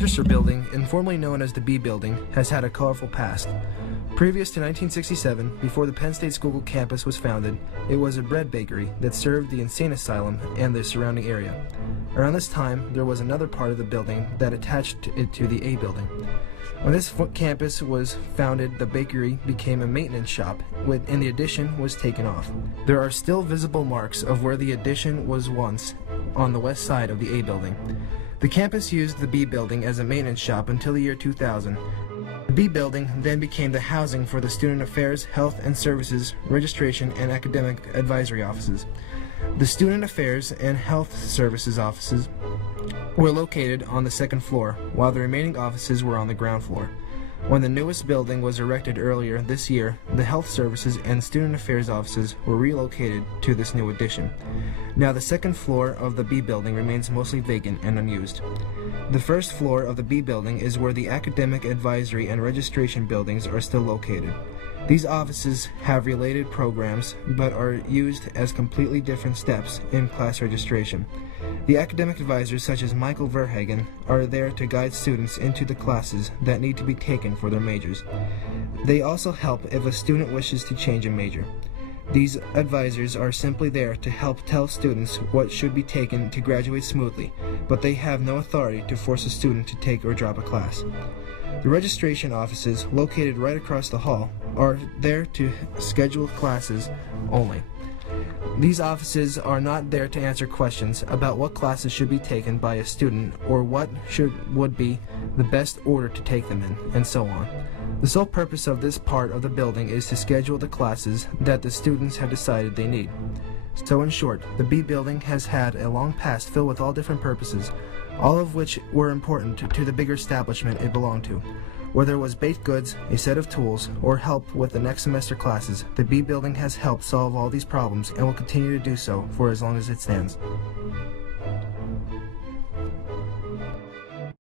Register Building, informally known as the B Building, has had a colorful past. Previous to 1967, before the Penn State Schuylkill campus was founded, it was a bread bakery that served the insane asylum and the surrounding area. Around this time, there was another part of the building that attached it to the A Building. When this campus was founded, the bakery became a maintenance shop, and the addition was taken off. There are still visible marks of where the addition was once on the west side of the A Building. The campus used the B Building as a maintenance shop until the year 2000. The B Building then became the housing for the Student Affairs, Health and Services, Registration, and Academic Advisory offices. The Student Affairs and Health Services offices were located on the second floor, while the remaining offices were on the ground floor. When the newest building was erected earlier this year, the Health Services and Student Affairs offices were relocated to this new addition. Now the second floor of the B Building remains mostly vacant and unused. The first floor of the B Building is where the Academic Advisory and Registration buildings are still located. These offices have related programs, but are used as completely different steps in class registration. The academic advisors, such as Michael Verhagen, are there to guide students into the classes that need to be taken for their majors. They also help if a student wishes to change a major. These advisors are simply there to help tell students what should be taken to graduate smoothly, but they have no authority to force a student to take or drop a class. The registration offices, located right across the hall, are there to schedule classes only. These offices are not there to answer questions about what classes should be taken by a student or what would be the best order to take them in, and so on. The sole purpose of this part of the building is to schedule the classes that the students have decided they need. So in short, the B Building has had a long past filled with all different purposes, all of which were important to the bigger establishment it belonged to. Whether it was baked goods, a set of tools, or help with the next semester classes, the B Building has helped solve all these problems and will continue to do so for as long as it stands.